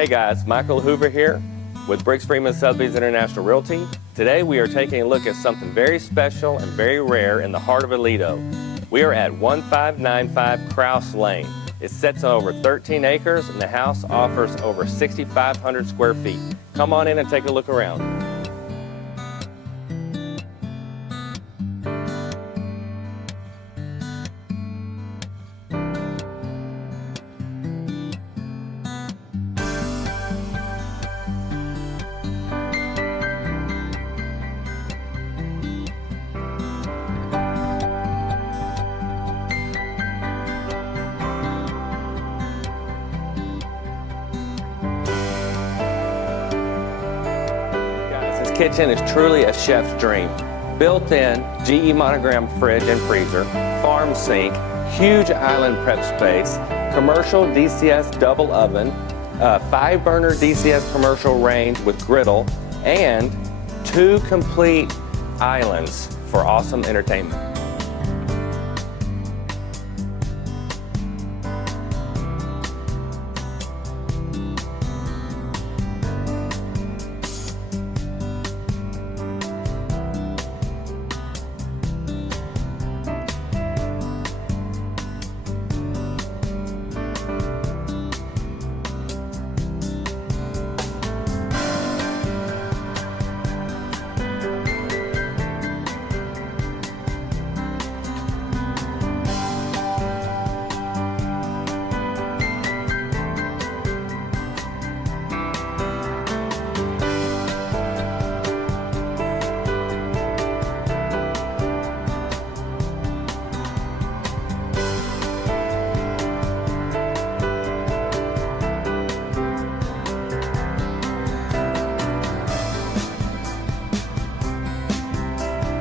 Hey guys, Michael Hoover here with Briggs Freeman Sotheby's International Realty. Today we are taking a look at something very special and very rare in the heart of Aledo. We are at 1595 Crouse Lane. It sits on over 13 acres and the house offers over 6,500 square feet. Come on in and take a look around. Kitchen is truly a chef's dream. Built-in GE monogram fridge and freezer, farm sink, huge island prep space, commercial DCS double oven, 5-burner DCS commercial range with griddle, and 2 complete islands for awesome entertainment.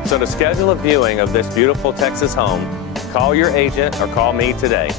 So to schedule a viewing of this beautiful Texas home, call your agent or call me today.